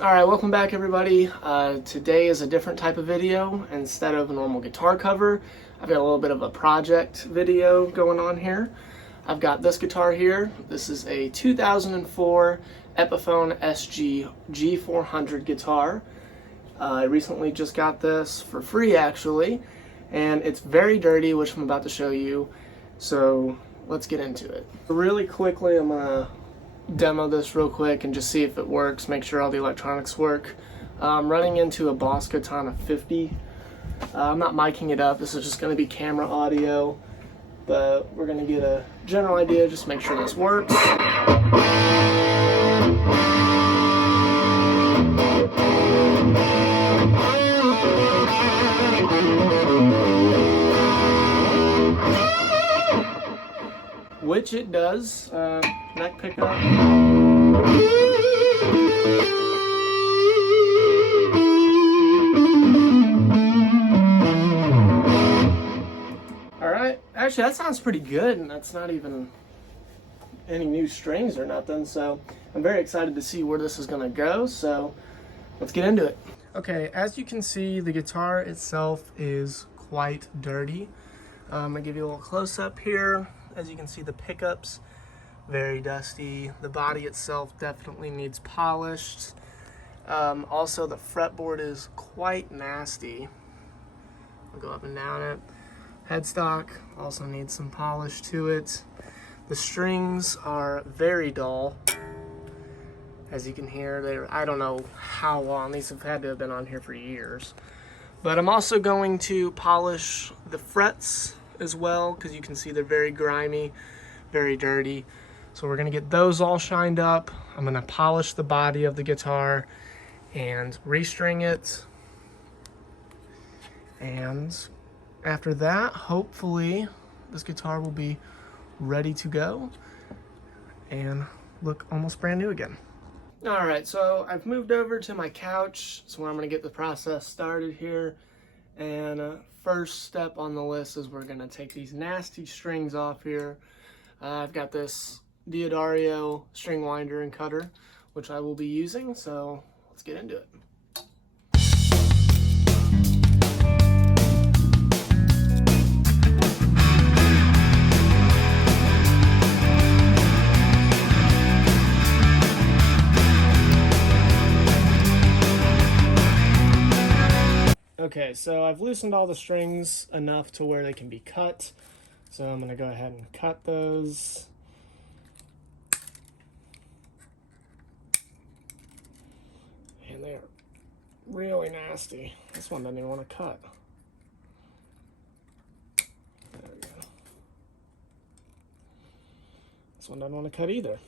Alright, welcome back everybody. Today is a different type of video. Instead of a normal guitar cover, I've got a little bit of a project video going on here. I've got this guitar here. This is a 2004 Epiphone SG G400 guitar. I recently just got this for free actually, and it's very dirty, which I'm about to show you. So let's get into it. Really quickly, I'm gonna demo this real quick and just see if it works, make sure all the electronics work. I'm running into a Boss Katana 50. I'm not miking it up, this is just going to be camera audio, but we're going to get a general idea, just make sure this works. Which it does. Neck pickup. Alright, actually that sounds pretty good, and that's not even any new strings or nothing, so I'm very excited to see where this is going to go, so let's get into it. Okay, as you can see, the guitar itself is quite dirty. I'm going to give you a little close-up here. As you can see, the pickups, very dusty. The body itself definitely needs polished. Also, the fretboard is quite nasty. I'll go up and down it. Headstock also needs some polish to it. The strings are very dull. As you can hear, I don't know how long. These have had to have been on here for years. But I'm also going to polish the frets as well, because you can see they're very grimy, very dirty. So we're gonna get those all shined up. I'm gonna polish the body of the guitar and restring it. And after that, hopefully this guitar will be ready to go and look almost brand new again. All right, so I've moved over to my couch. So where I'm gonna get the process started here. And first step on the list is we're gonna take these nasty strings off here. I've got this Diodario string winder and cutter, which I will be using, so let's get into it. Okay, so I've loosened all the strings enough to where they can be cut. So I'm going to go ahead and cut those. And they are really nasty. This one doesn't even want to cut. There we go. This one doesn't want to cut either.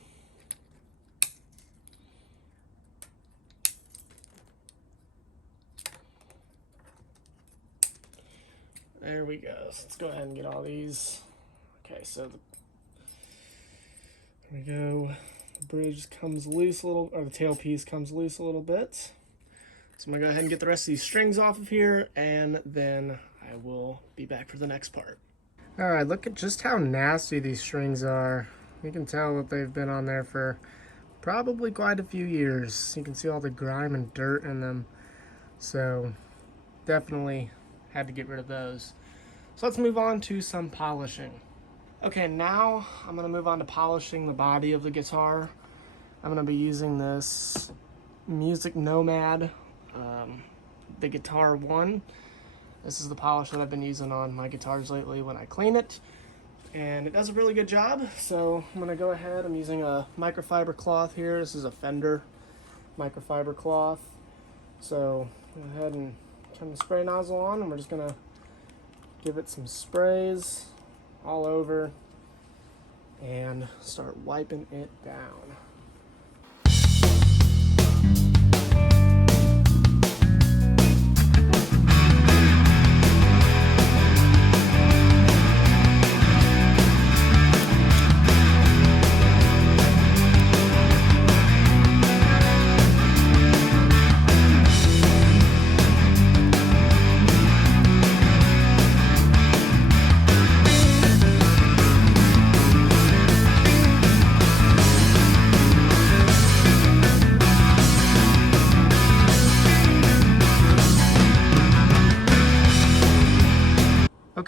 There we go. So let's go ahead and get all these. Okay, so there we go. The bridge comes loose a little, or the tailpiece comes loose a little bit. So I'm gonna go ahead and get the rest of these strings off of here, and then I will be back for the next part. All right, look at just how nasty these strings are. You can tell that they've been on there for probably quite a few years. You can see all the grime and dirt in them. So definitely had to get rid of those. So let's move on to some polishing. Okay, now I'm gonna move on to polishing the body of the guitar. I'm gonna be using this Music Nomad, the Guitar 1. This is the polish that I've been using on my guitars lately when I clean it. And it does a really good job. So I'm gonna go ahead, I'm using a microfiber cloth here. This is a Fender microfiber cloth. So go ahead and turn the spray nozzle on, and we're just gonna give it some sprays all over and start wiping it down.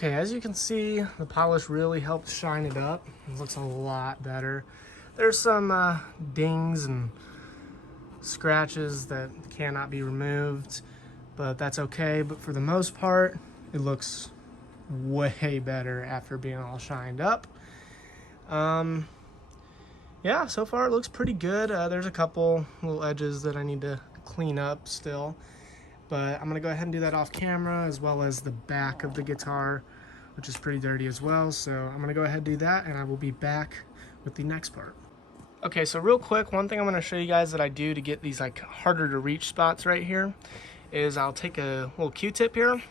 Okay, as you can see, the polish really helped shine it up. It looks a lot better. There's some dings and scratches that cannot be removed, but that's okay. But for the most part, it looks way better after being all shined up. Yeah, so far it looks pretty good. There's a couple little edges that I need to clean up still, but I'm gonna go ahead and do that off camera, as well as the back of the guitar, which is pretty dirty as well. So I'm gonna go ahead and do that, and I will be back with the next part. Okay, so real quick, one thing I'm gonna show you guys that I do to get these like harder to reach spots right here is I'll take a little Q-tip here,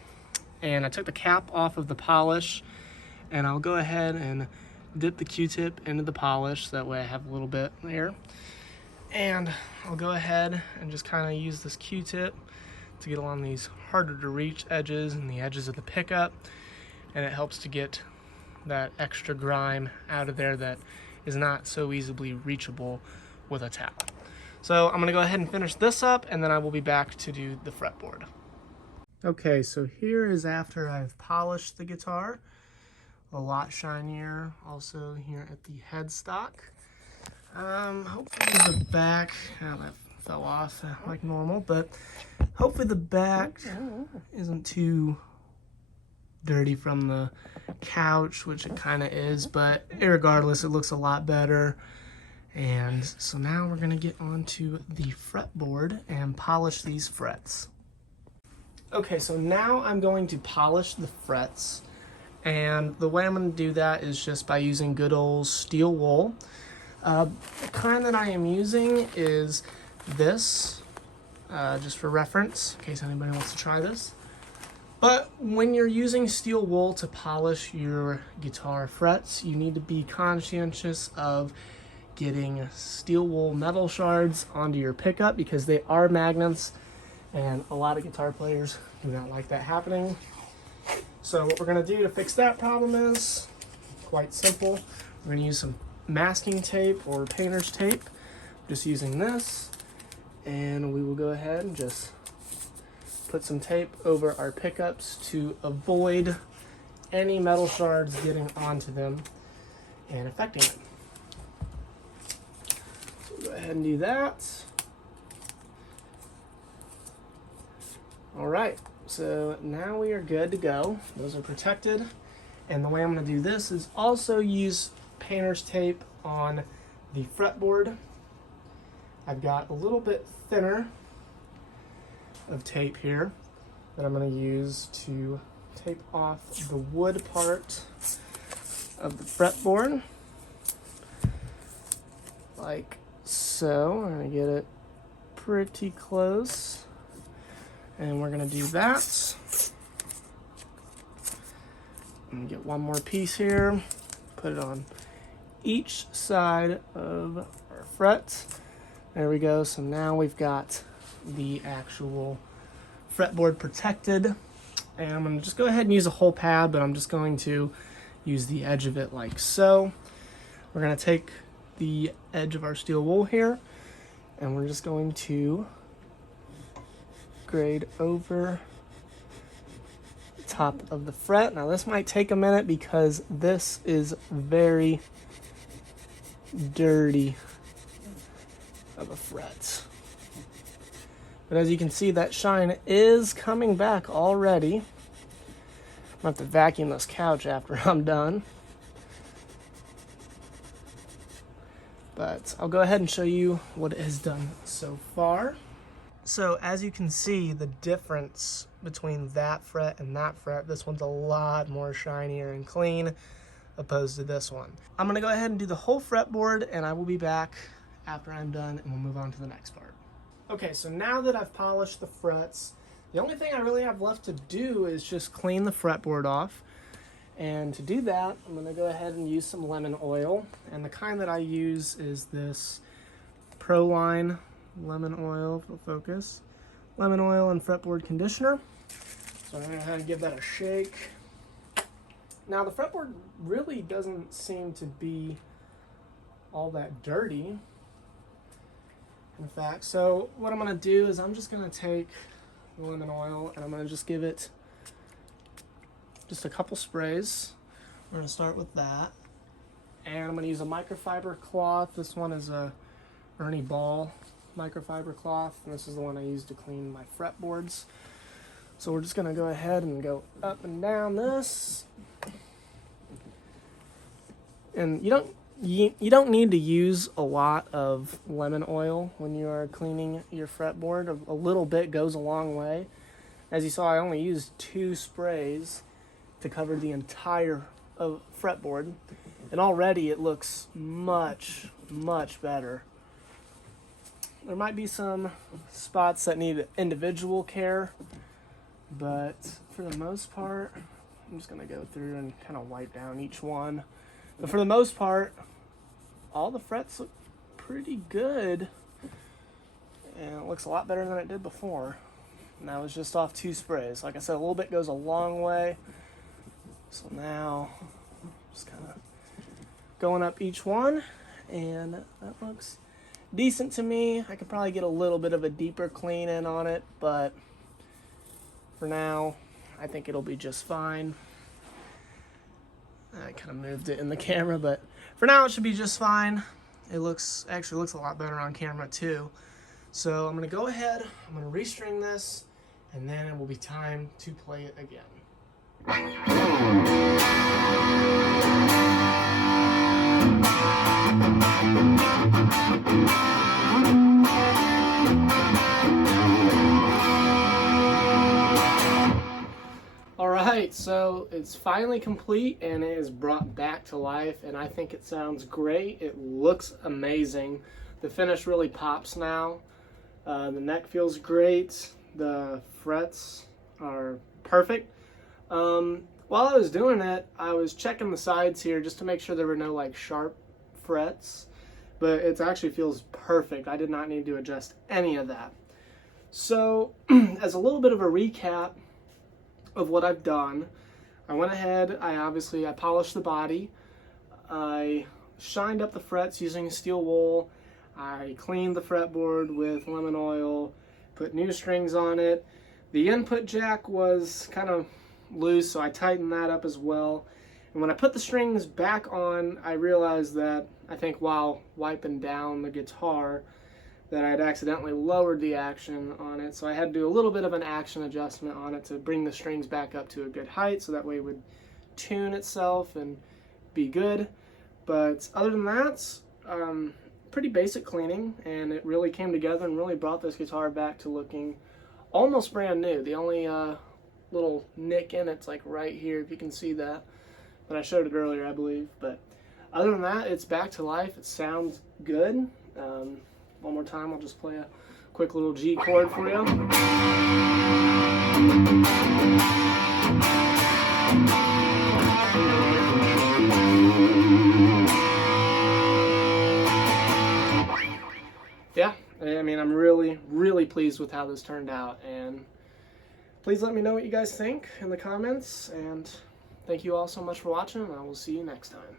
and I took the cap off of the polish, and I'll go ahead and dip the Q-tip into the polish, so that way I have a little bit there. And I'll go ahead and just kind of use this Q-tip to get along these harder to reach edges and the edges of the pickup, and it helps to get that extra grime out of there that is not so easily reachable with a towel. So I'm gonna go ahead and finish this up, and then I will be back to do the fretboard. Okay, so here is after I've polished the guitar. A lot shinier also here at the headstock. Hopefully the back, oh, that fell off like normal, but hopefully the back isn't too dirty from the couch, which it kind of is, but irregardless, it looks a lot better. And so now we're gonna get onto the fretboard and polish these frets. Okay, so now I'm going to polish the frets, and the way I'm going to do that is just by using good old steel wool. The kind that I am using is this, just for reference, in case anybody wants to try this. But when you're using steel wool to polish your guitar frets, you need to be conscientious of getting steel wool metal shards onto your pickup, because they are magnets, and a lot of guitar players do not like that happening. So what we're going to do to fix that problem is quite simple. We're going to use some masking tape or painter's tape, just using this, and we will go ahead and just put some tape over our pickups to avoid any metal shards getting onto them and affecting them. So we'll go ahead and do that. All right, so now we are good to go. Those are protected. And the way I'm gonna do this is also use painter's tape on the fretboard. I've got a little bit thinner of tape here that I'm gonna use to tape off the wood part of the fretboard, like so. I'm gonna get it pretty close. And we're gonna do that. And get one more piece here, put it on each side of our fret. There we go. So now we've got the actual fretboard protected. And I'm gonna just go ahead and use a whole pad, but I'm just going to use the edge of it like so. We're gonna take the edge of our steel wool here, and we're just going to grade over the top of the fret. Now this might take a minute because this is very dirty of a fret. But as you can see, that shine is coming back already. I'm gonna have to vacuum this couch after I'm done. But I'll go ahead and show you what it has done so far. So as you can see, the difference between that fret and that fret, this one's a lot more shinier and clean opposed to this one. I'm gonna go ahead and do the whole fretboard, and I will be back after I'm done, and we'll move on to the next part. Okay, so now that I've polished the frets, the only thing I really have left to do is just clean the fretboard off. And to do that, I'm gonna go ahead and use some lemon oil, and the kind that I use is this Proline lemon oil, for focus. Lemon oil and fretboard conditioner. So I'm going to go ahead and give that a shake. Now the fretboard really doesn't seem to be all that dirty, in fact. So what I'm going to do is I'm just going to take the lemon oil and I'm going to just give it just a couple sprays. We're going to start with that. And I'm going to use a microfiber cloth. This one is a Ernie Ball microfiber cloth. And this is the one I use to clean my fretboards. So we're just going to go ahead and go up and down this. And you don't need to use a lot of lemon oil when you are cleaning your fretboard. A little bit goes a long way. As you saw, I only used 2 sprays to cover the entire fretboard, and already it looks much, much better. There might be some spots that need individual care, but for the most part, I'm just going to go through and kind of wipe down each one. But for the most part, all the frets look pretty good, and it looks a lot better than it did before. And that was just off 2 sprays. Like I said, a little bit goes a long way. So now, just kind of going up each one, and that looks decent to me. I could probably get a little bit of a deeper clean in on it, but for now, I think it'll be just fine. I kind of moved it in the camera, but for now it should be just fine. It actually looks a lot better on camera too. So I'm going to go ahead, I'm going to restring this, and then it will be time to play it again. Alright, so it's finally complete and it is brought back to life, and I think it sounds great. It looks amazing. The finish really pops now. The neck feels great. The frets are perfect. While I was doing it, I was checking the sides here just to make sure there were no like sharp frets, but it actually feels perfect. I did not need to adjust any of that. So as a little bit of a recap of what I've done, I went ahead, I polished the body, I shined up the frets using steel wool, I cleaned the fretboard with lemon oil, put new strings on it. The input jack was kind of loose, so I tightened that up as well. And when I put the strings back on, I realized that I think while wiping down the guitar that I had accidentally lowered the action on it, so I had to do a little bit of an action adjustment on it to bring the strings back up to a good height so that way it would tune itself and be good. But other than that, pretty basic cleaning, and it really came together and really brought this guitar back to looking almost brand new. The only little nick in it's like right here, if you can see that, but I showed it earlier, I believe. But other than that, it's back to life. It sounds good. One more time, I'll just play a quick little G chord for you. Yeah, I mean, I'm really, really pleased with how this turned out, and please let me know what you guys think in the comments, and thank you all so much for watching, and I will see you next time.